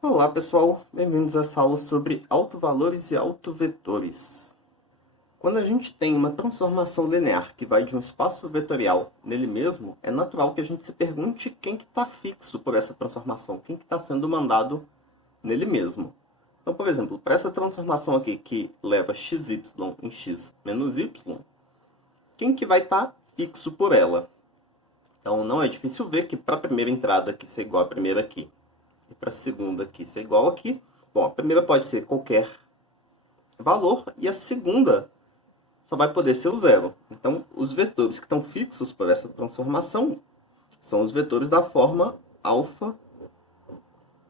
Olá pessoal, bem-vindos a essa aula sobre autovalores e autovetores. Quando a gente tem uma transformação linear que vai de um espaço vetorial nele mesmo, é natural que a gente se pergunte quem que está fixo por essa transformação, quem que está sendo mandado nele mesmo. Então, por exemplo, para essa transformação aqui que leva xy em x menos y, quem que vai estar fixo por ela? Então não é difícil ver que para a primeira entrada aqui ser igual à primeira aqui, e para a segunda aqui ser igual aqui. Bom, a primeira pode ser qualquer valor e a segunda só vai poder ser o zero. Então, os vetores que estão fixos por essa transformação são os vetores da forma alfa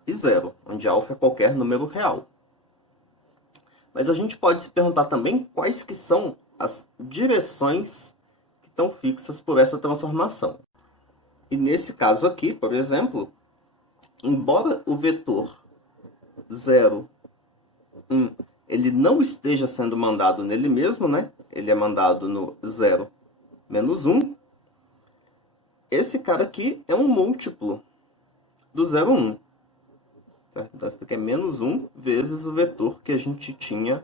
e zero, onde alfa é qualquer número real. Mas a gente pode se perguntar também quais que são as direções que estão fixas por essa transformação. E nesse caso aqui, por exemplo, embora o vetor 0, 1, ele não esteja sendo mandado nele mesmo, né? Ele é mandado no 0, menos 1. Esse cara aqui é um múltiplo do 0, 1. Certo? Então, isso aqui é menos 1 vezes o vetor que a gente tinha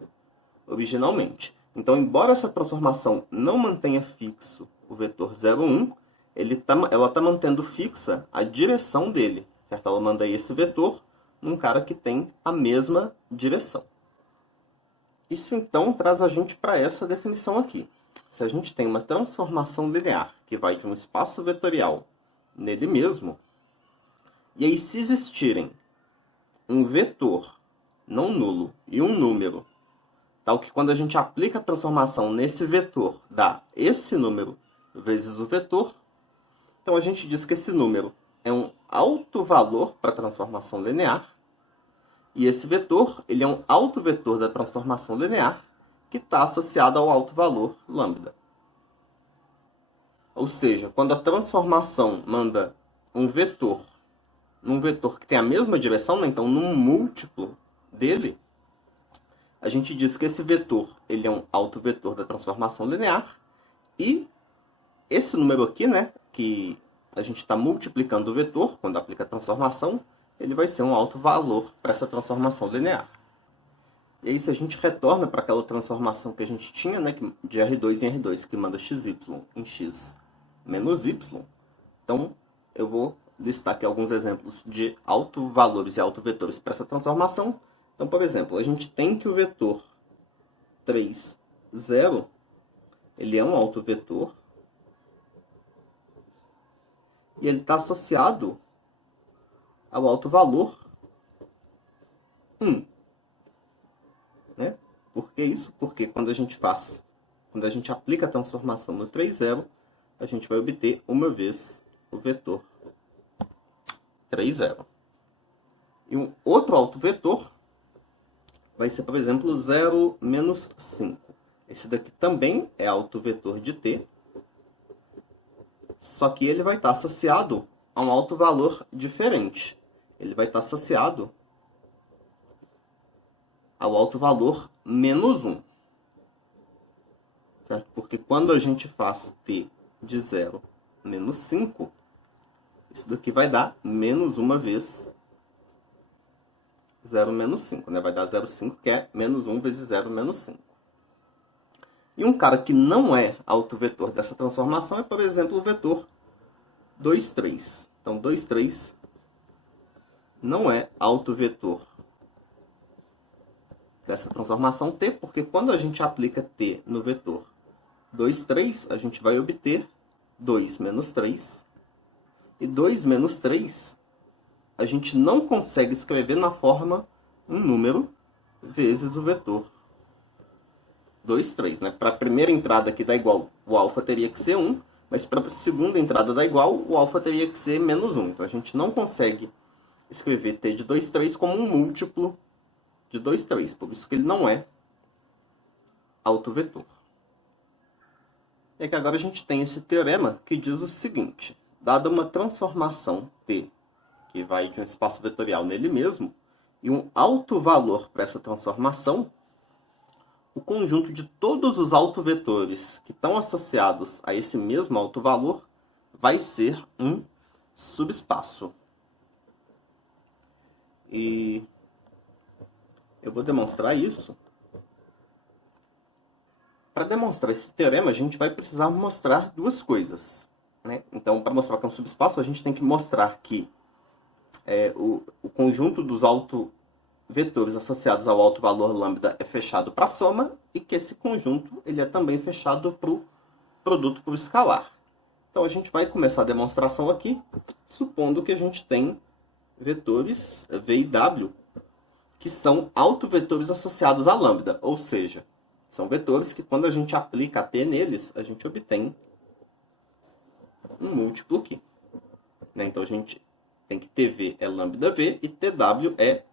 originalmente. Então, embora essa transformação não mantenha fixo o vetor 0, 1, ela está mantendo fixa a direção dele. Certo? Ela manda esse vetor num cara que tem a mesma direção. Isso, então, traz a gente para essa definição aqui. Se a gente tem uma transformação linear que vai de um espaço vetorial nele mesmo, e aí se existirem um vetor não nulo e um número, tal que quando a gente aplica a transformação nesse vetor, dá esse número vezes o vetor, então a gente diz que esse número é um autovalor para a transformação linear, e esse vetor ele é um autovetor da transformação linear que está associado ao autovalor lambda. Ou seja, quando a transformação manda um vetor num vetor que tem a mesma direção, né? Então num múltiplo dele, a gente diz que esse vetor ele é um autovetor da transformação linear, e esse número aqui, né, que a gente está multiplicando o vetor quando aplica a transformação, ele vai ser um autovalor para essa transformação linear. E aí, se a gente retorna para aquela transformação que a gente tinha, né, de R2 em R2, que manda xy em x menos y, então eu vou listar aqui alguns exemplos de autovalores e autovetores para essa transformação. Então, por exemplo, a gente tem que o vetor 3, 0, ele é um autovetor, e ele está associado ao autovalor 1. Né? Por que isso? Porque quando a gente aplica a transformação no 3, 0, a gente vai obter uma vez o vetor 3, 0. E um outro autovetor vai ser, por exemplo, 0, menos 5. Esse daqui também é autovetor de t, só que ele vai estar associado a um autovalor diferente. Ele vai estar associado ao autovalor menos 1. Certo? Porque quando a gente faz t de 0 menos 5, isso daqui vai dar menos uma vez 0 menos 5. Né? Vai dar 0,5, que é menos 1 vezes 0 menos 5. E um cara que não é autovetor dessa transformação é, por exemplo, o vetor 2, 3. Então, 2, 3 não é autovetor dessa transformação t, porque quando a gente aplica t no vetor 2, 3, a gente vai obter 2 menos 3. E 2 menos 3, a gente não consegue escrever na forma um número vezes o vetor 2, 3. Né? Para a primeira entrada aqui dá igual, o alfa teria que ser 1, mas para a segunda entrada dá igual, o alfa teria que ser menos 1. Então a gente não consegue escrever t de 2, 3 como um múltiplo de 2, 3. Por isso que ele não é autovetor. E que agora a gente tem esse teorema que diz o seguinte: dada uma transformação t, que vai de um espaço vetorial nele mesmo, e um autovalor para essa transformação, o conjunto de todos os autovetores que estão associados a esse mesmo autovalor vai ser um subespaço. E eu vou demonstrar isso. Para demonstrar esse teorema, a gente vai precisar mostrar duas coisas, né? Então, para mostrar que é um subespaço, a gente tem que mostrar que o conjunto dos autovetores associados ao alto valor lambda é fechado para a soma e que esse conjunto ele é também fechado para o produto por escalar. Então, a gente vai começar a demonstração aqui, supondo que a gente tem vetores V e W, que são autovetores associados a lambda, ou seja, são vetores que quando a gente aplica a t neles, a gente obtém um múltiplo aqui, né? Então, a gente tem que tv é lambda v e tw é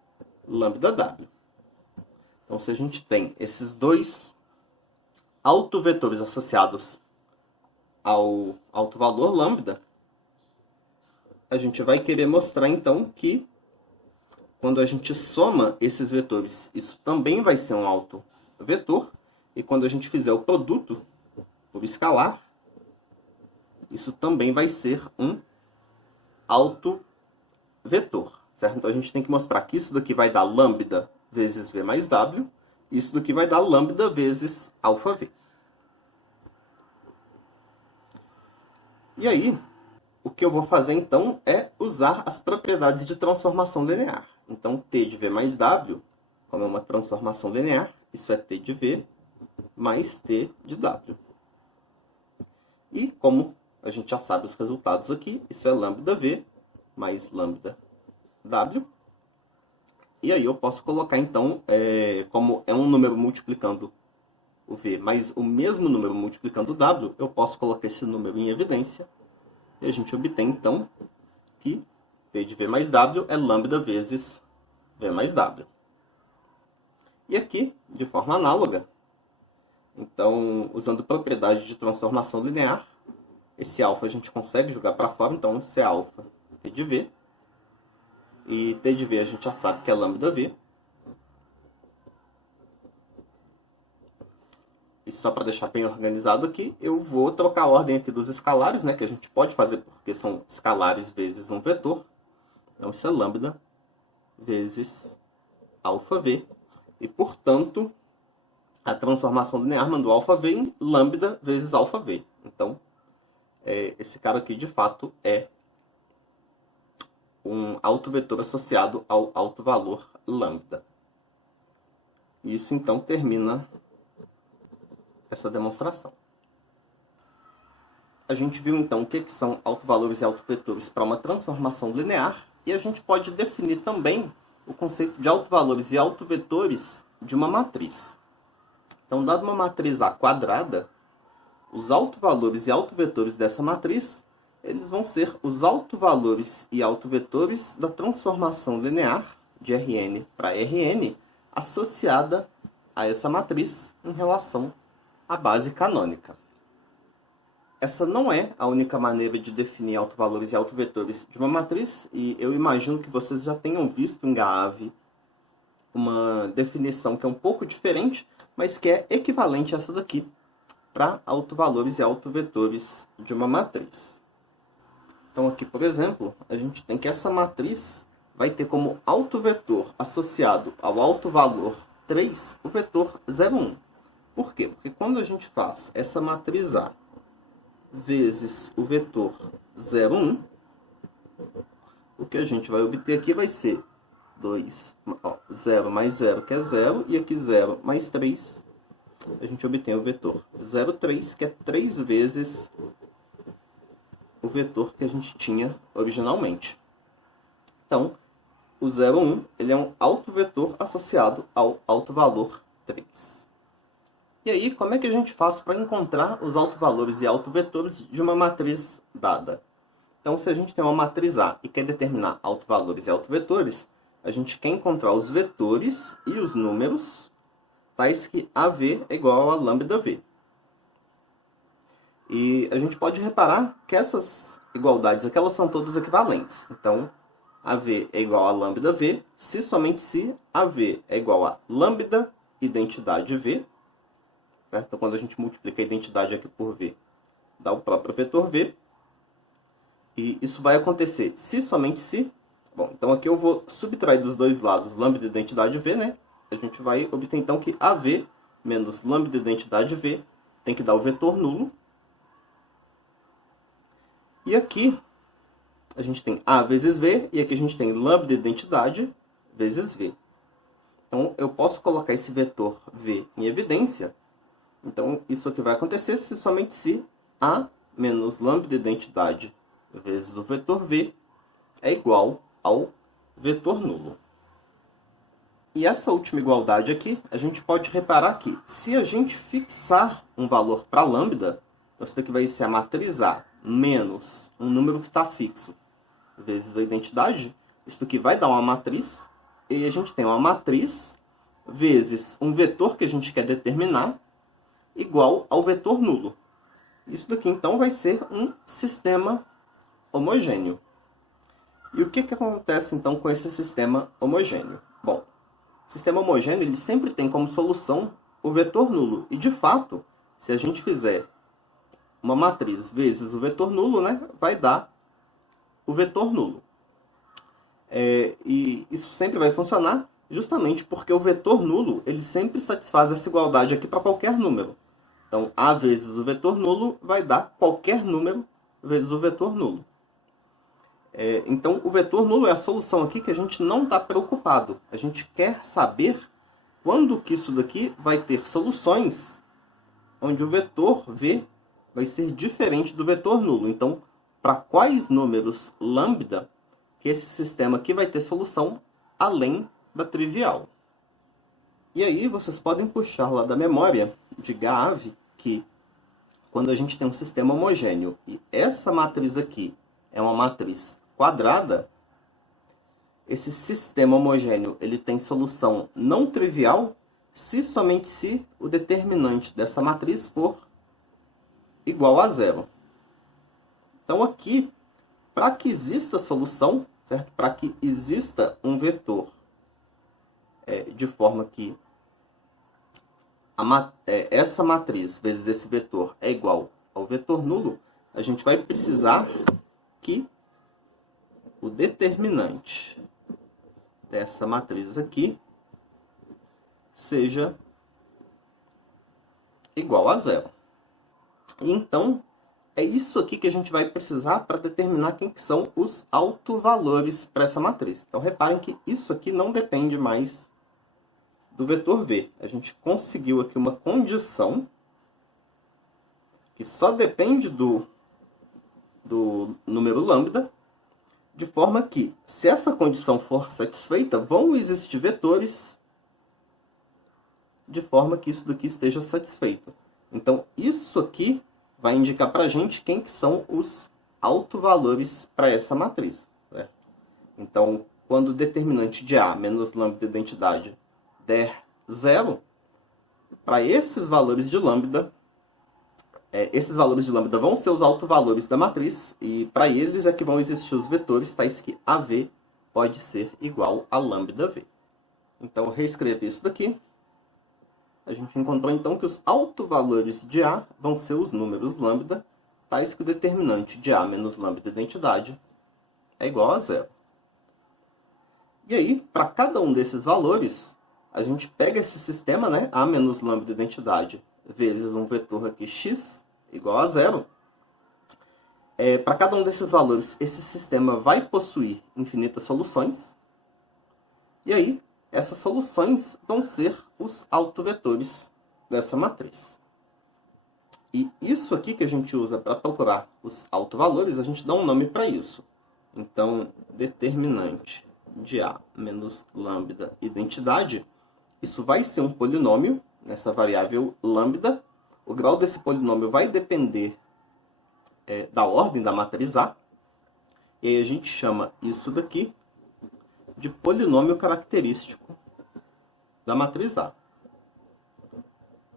lambda w. Então, se a gente tem esses dois autovetores associados ao alto valor lambda, a gente vai querer mostrar, então, que quando a gente soma esses vetores, isso também vai ser um autovetor. E quando a gente fizer o produto por escalar, isso também vai ser um autovetor, certo? Então, a gente tem que mostrar que isso daqui vai dar lambda vezes v mais w, e isso daqui vai dar lambda vezes alfa v. E aí, o que eu vou fazer, então, é usar as propriedades de transformação linear. Então, t de v mais w, como é uma transformação linear, isso é t de v mais t de w. E, como a gente já sabe os resultados aqui, isso é lambda v mais lambda w. E aí eu posso colocar, então, como é um número multiplicando o v mais o mesmo número multiplicando o w, eu posso colocar esse número em evidência. E a gente obtém, então, que t de v mais w é lambda vezes v mais w. E aqui, de forma análoga, então, usando propriedade de transformação linear, esse alfa a gente consegue jogar para fora, então esse é alfa t de v. E t de v a gente já sabe que é lambda v. E só para deixar bem organizado aqui, eu vou trocar a ordem aqui dos escalares, né, que a gente pode fazer porque são escalares vezes um vetor. Então, isso é lambda vezes alfa v. E, portanto, a transformação linear mandou alfa v em lambda vezes alfa v. Então, esse cara aqui, de fato, é um autovetor associado ao alto valor lambda. Isso, então, termina essa demonstração. A gente viu, então, o que são autovalores e autovetores para uma transformação linear. E a gente pode definir também o conceito de autovalores e autovetores de uma matriz. Então, dada uma matriz A quadrada, os autovalores e autovetores dessa matriz, eles vão ser os autovalores e autovetores da transformação linear de Rn para Rn associada a essa matriz em relação à base canônica. Essa não é a única maneira de definir autovalores e autovetores de uma matriz, e eu imagino que vocês já tenham visto em Gaave uma definição que é um pouco diferente, mas que é equivalente a essa daqui para autovalores e autovetores de uma matriz. Então aqui, por exemplo, a gente tem que essa matriz vai ter como autovetor associado ao autovalor 3 o vetor 0, 1. Por quê? Porque quando a gente faz essa matriz A vezes o vetor 0, 1, o que a gente vai obter aqui vai ser 0 mais 0, que é 0, e aqui 0 mais 3, a gente obtém o vetor 0, 3, que é 3 vezes o vetor que a gente tinha originalmente. Então, o 0, 1, ele é um autovetor associado ao autovalor 3. E aí, como é que a gente faz para encontrar os autovalores e autovetores de uma matriz dada? Então, se a gente tem uma matriz A e quer determinar autovalores e autovetores, a gente quer encontrar os vetores e os números, tais que AV é igual a lambda V. E a gente pode reparar que essas igualdades aqui, elas são todas equivalentes. Então, AV é igual a lambda V, se somente se AV é igual a lambda identidade V. Certo? Então, quando a gente multiplica a identidade aqui por V, dá o próprio vetor V. E isso vai acontecer se somente se Bom, então aqui eu vou subtrair dos dois lados lambda identidade V, né? A gente vai obter então que AV menos lambda identidade V tem que dar o vetor nulo. E aqui a gente tem A vezes V, e aqui a gente tem lambda identidade vezes V. Então, eu posso colocar esse vetor V em evidência. Então, isso aqui vai acontecer se somente se A menos lambda identidade vezes o vetor V é igual ao vetor nulo. E essa última igualdade aqui, a gente pode reparar que se a gente fixar um valor para lambda, então isso daqui vai ser a matriz A menos um número que está fixo vezes a identidade, isso aqui vai dar uma matriz, e a gente tem uma matriz vezes um vetor que a gente quer determinar, igual ao vetor nulo. Isso daqui, então, vai ser um sistema homogêneo. E o que acontece, então, com esse sistema homogêneo? Bom, o sistema homogêneo ele sempre tem como solução o vetor nulo. E, de fato, se a gente fizer uma matriz vezes o vetor nulo, né, vai dar o vetor nulo. E isso sempre vai funcionar justamente porque o vetor nulo ele sempre satisfaz essa igualdade aqui para qualquer número. Então, A vezes o vetor nulo vai dar qualquer número vezes o vetor nulo. Então, o vetor nulo é a solução aqui que a gente não está preocupado. A gente quer saber quando que isso daqui vai ter soluções onde o vetor V vai ser diferente do vetor nulo. Então, para quais números lambda que esse sistema aqui vai ter solução além da trivial. E aí vocês podem puxar lá da memória de Gaave que quando a gente tem um sistema homogêneo e essa matriz aqui é uma matriz quadrada, esse sistema homogêneo ele tem solução não trivial se somente se o determinante dessa matriz for igual a zero. Então aqui, para que exista solução, certo? Para que exista um vetor de forma que essa matriz vezes esse vetor é igual ao vetor nulo, a gente vai precisar que o determinante dessa matriz aqui seja igual a zero. Então, é isso aqui que a gente vai precisar para determinar quem que são os autovalores para essa matriz. Então, reparem que isso aqui não depende mais do vetor V. A gente conseguiu aqui uma condição que só depende do número lambda, de forma que, se essa condição for satisfeita, vão existir vetores de forma que isso daqui esteja satisfeito. Então, isso aqui vai indicar para a gente quem que são os autovalores para essa matriz. Certo? Então, quando o determinante de A menos lambda identidade der zero, para esses valores de lambda vão ser os autovalores da matriz, e para eles é que vão existir os vetores tais que AV pode ser igual a lambda V. Então, reescrever isso daqui. A gente encontrou então que os autovalores de A vão ser os números lambda, tais que o determinante de A menos lambda identidade é igual a zero. E aí, para cada um desses valores, a gente pega esse sistema, né, A menos lambda identidade vezes um vetor aqui x igual a zero. Para cada um desses valores, esse sistema vai possuir infinitas soluções. E aí, essas soluções vão ser os autovetores dessa matriz. E isso aqui que a gente usa para procurar os autovalores, a gente dá um nome para isso. Então, determinante de A menos lambda identidade, isso vai ser um polinômio nessa variável lambda. O grau desse polinômio vai depender da ordem da matriz A. E aí a gente chama isso daqui de polinômio característico da matriz A.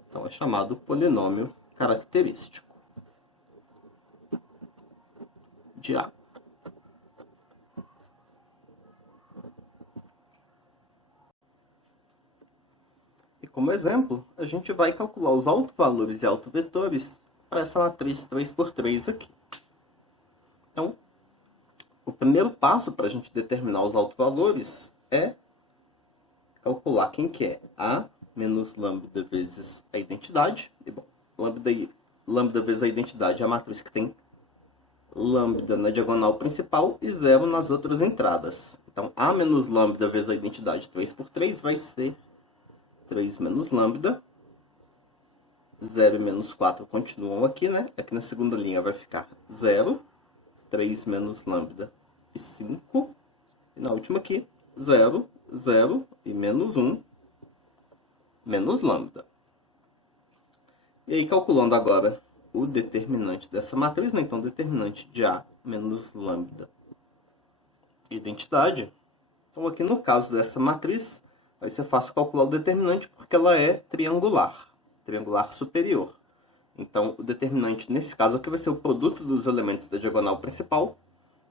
Então, é chamado polinômio característico de A. E como exemplo, a gente vai calcular os autovalores e autovetores para essa matriz 3x3 aqui. Então, o primeiro passo para a gente determinar os autovalores é calcular quem que é A menos lambda vezes a identidade. E, bom, lambda vezes a identidade é a matriz que tem lambda na diagonal principal e 0 nas outras entradas. Então, A menos lambda vezes a identidade 3 por 3 vai ser 3 menos lambda. 0 e menos 4 continuam aqui, né? Aqui na segunda linha vai ficar 0. 3 menos lambda e 5. E na última aqui, 0, 0 e menos 1, menos lambda. E aí, calculando agora o determinante dessa matriz, né? Então, determinante de A menos lambda identidade. Então, aqui no caso dessa matriz, vai ser fácil calcular o determinante porque ela é triangular superior. Então, o determinante, nesse caso aqui, vai ser o produto dos elementos da diagonal principal.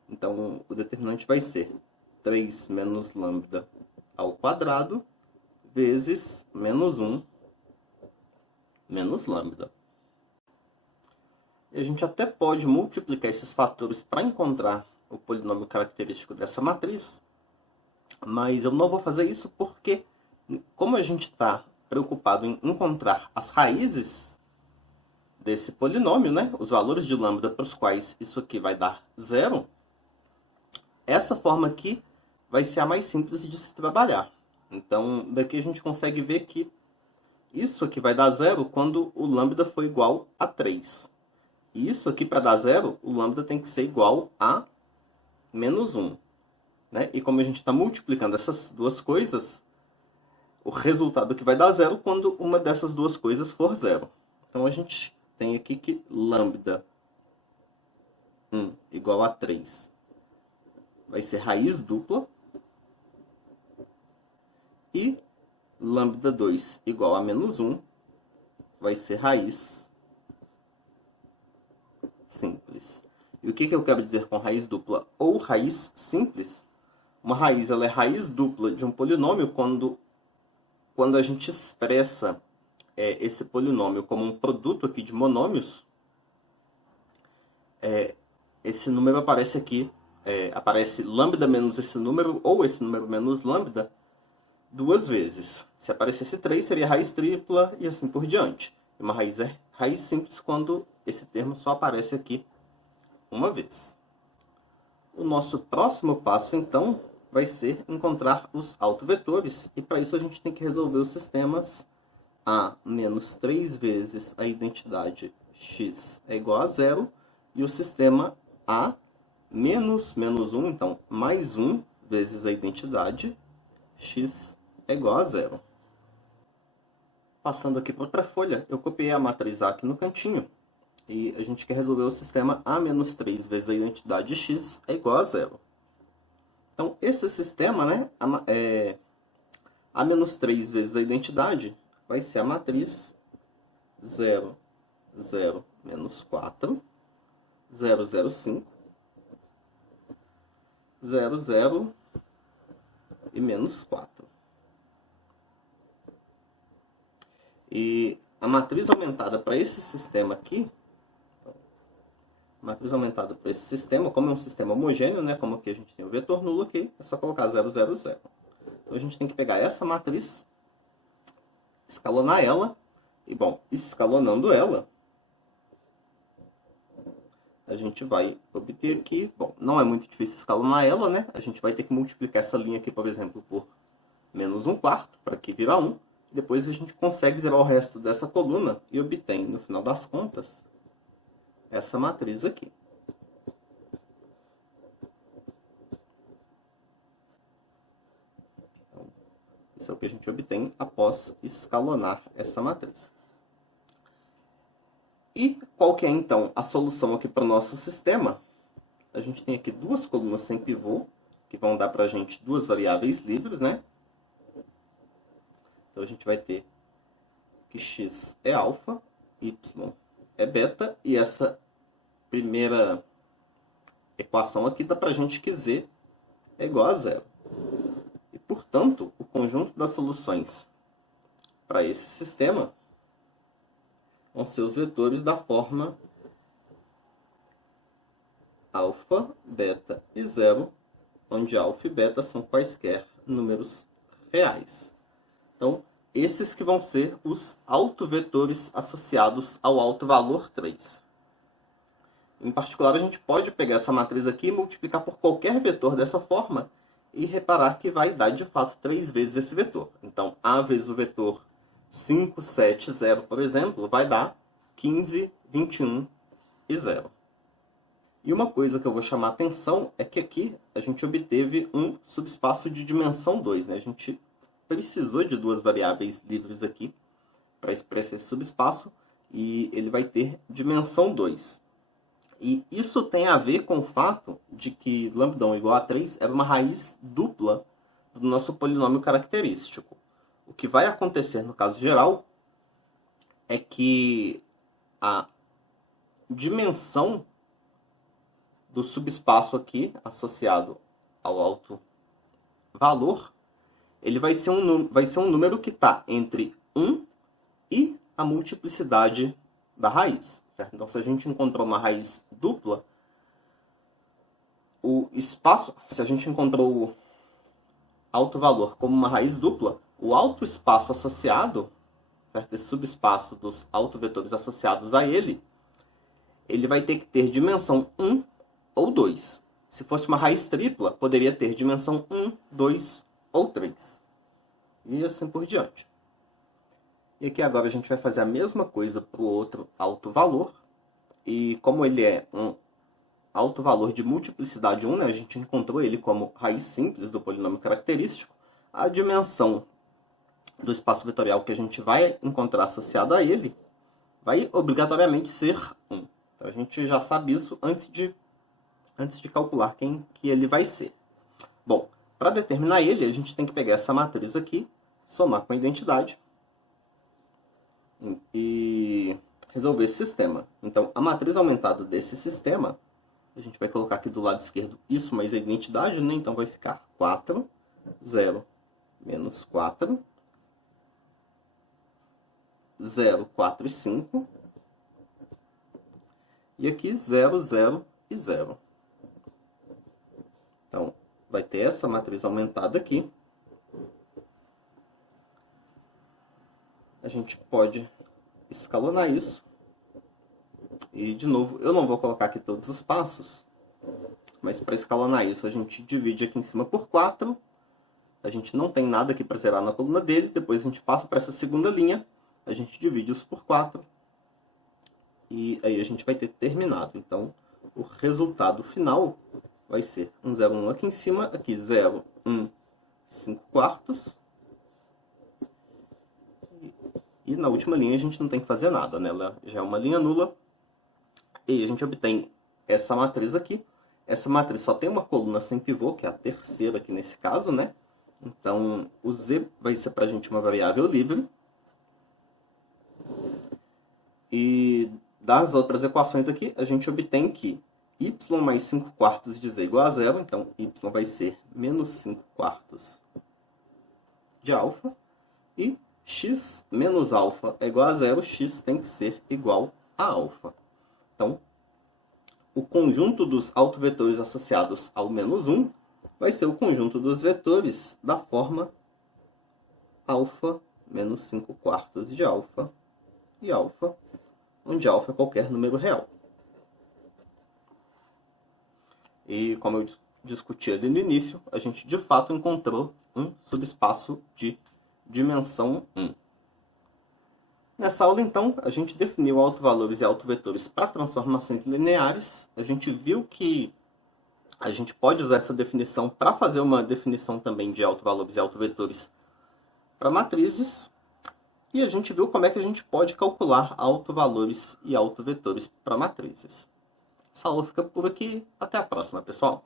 Então, o determinante vai ser 3 menos lambda ao quadrado vezes menos 1 menos lambda. E a gente até pode multiplicar esses fatores para encontrar o polinômio característico dessa matriz, mas eu não vou fazer isso porque, como a gente está preocupado em encontrar as raízes desse polinômio, né, os valores de lambda para os quais isso aqui vai dar 0, essa forma aqui vai ser a mais simples de se trabalhar. Então, daqui a gente consegue ver que isso aqui vai dar 0 quando o lambda for igual a 3. E isso aqui, para dar 0, o lambda tem que ser igual a menos 1. Né? E como a gente está multiplicando essas duas coisas, o resultado que vai dar 0 quando uma dessas duas coisas for 0. Então, a gente tem aqui que lambda 1 igual a 3 vai ser raiz dupla. E lambda 2 igual a menos 1 vai ser raiz simples. E o que eu quero dizer com raiz dupla ou raiz simples? Uma raiz ela é raiz dupla de um polinômio quando a gente expressa esse polinômio como um produto aqui de monômios. Esse número aparece aqui, aparece lambda menos esse número ou esse número menos lambda duas vezes. Se aparecesse 3, seria raiz tripla e assim por diante. E uma raiz é raiz simples quando esse termo só aparece aqui uma vez. O nosso próximo passo, então, vai ser encontrar os autovetores. E para isso a gente tem que resolver os sistemas A menos 3 vezes a identidade x é igual a 0. E o sistema A menos 1, então, mais 1 vezes a identidade x é igual a 0. Passando aqui para outra folha, eu copiei a matriz A aqui no cantinho. E a gente quer resolver o sistema A menos 3 vezes a identidade x é igual a 0. Então, esse sistema, né, A menos 3 vezes a identidade, vai ser a matriz 0, 0, menos 4, 0, 0, 5, 0, 0 e menos 4. E a matriz aumentada para esse sistema aqui, como é um sistema homogêneo, né, como aqui a gente tem o vetor nulo aqui, é só colocar 0, 0, 0. Então a gente tem que pegar essa matriz, escalonar ela, e bom, escalonando ela, a gente vai obter aqui, bom, não é muito difícil escalonar ela, né, a gente vai ter que multiplicar essa linha aqui, por exemplo, por menos 1/4, para aqui virar 1. Depois a gente consegue zerar o resto dessa coluna e obtém, no final das contas, essa matriz aqui. Então, isso é o que a gente obtém após escalonar essa matriz. E qual que é, então, a solução aqui para o nosso sistema? A gente tem aqui duas colunas sem pivô, que vão dar para a gente duas variáveis livres, né? Então, a gente vai ter que x é alfa, y é beta, e essa primeira equação aqui dá para a gente que z é igual a 0. E, portanto, o conjunto das soluções para esse sistema vão ser os vetores da forma alfa, beta e zero, onde alfa e beta são quaisquer números reais. Então, esses que vão ser os autovetores associados ao alto valor 3. Em particular, a gente pode pegar essa matriz aqui e multiplicar por qualquer vetor dessa forma e reparar que vai dar, de fato, 3 vezes esse vetor. Então, A vezes o vetor 5, 7, 0, por exemplo, vai dar 15, 21 e 0. E uma coisa que eu vou chamar a atenção é que aqui a gente obteve um subespaço de dimensão 2, né? A gente precisou de duas variáveis livres aqui para expressar esse subespaço e ele vai ter dimensão 2. E isso tem a ver com o fato de que lambda igual a 3 era uma raiz dupla do nosso polinômio característico. O que vai acontecer no caso geral é que a dimensão do subespaço aqui, associado ao alto valor, ele vai ser um número que está entre 1 e a multiplicidade da raiz. Certo? Então, se a gente encontrou uma raiz dupla, o espaço, se a gente encontrou o alto valor como uma raiz dupla, o alto espaço associado, certo? Esse subespaço dos autovetores associados a ele vai ter que ter dimensão 1 ou 2. Se fosse uma raiz tripla, poderia ter dimensão 1, 2 ou 3. E assim por diante. E aqui agora a gente vai fazer a mesma coisa para o outro alto valor. E como ele é um alto valor de multiplicidade 1, né, a gente encontrou ele como raiz simples do polinômio característico, a dimensão do espaço vetorial que a gente vai encontrar associado a ele vai obrigatoriamente ser 1. Então a gente já sabe isso antes de calcular quem que ele vai ser. Bom, para determinar ele, a gente tem que pegar essa matriz aqui, somar com a identidade e resolver esse sistema. Então, a matriz aumentada desse sistema, a gente vai colocar aqui do lado esquerdo isso mais a identidade, né? Então vai ficar 4, 0, menos 4, 0, 4 e 5. E aqui 0, 0 e 0. Então, vai ter essa matriz aumentada aqui. A gente pode escalonar isso. E, de novo, eu não vou colocar aqui todos os passos, mas para escalonar isso, a gente divide aqui em cima por 4. A gente não tem nada aqui para zerar na coluna dele. Depois a gente passa para essa segunda linha. A gente divide isso por 4. E aí a gente vai ter terminado. Então, o resultado final vai ser 1, 0, 1 aqui em cima. Aqui 0, 1, 5 quartos. E na última linha a gente não tem que fazer nada, né? Ela já é uma linha nula. E a gente obtém essa matriz aqui. Essa matriz só tem uma coluna sem pivô, que é a terceira aqui nesse caso, né? Então, o z vai ser para a gente uma variável livre. E das outras equações aqui, a gente obtém que y mais 5 quartos de z igual a 0. Então, y vai ser menos 5 quartos de alfa. E x menos alfa é igual a 0. X tem que ser igual a alfa. Então, o conjunto dos autovetores associados ao menos 1 vai ser o conjunto dos vetores da forma alfa menos 5 quartos de alfa e alfa, onde alfa é qualquer número real. E como eu discuti ali no início, a gente de fato encontrou um subespaço de dimensão 1. Nessa aula, então, a gente definiu autovalores e autovetores para transformações lineares. A gente viu que a gente pode usar essa definição para fazer uma definição também de autovalores e autovetores para matrizes. E a gente viu como é que a gente pode calcular autovalores e autovetores para matrizes. Essa aula fica por aqui. Até a próxima, pessoal!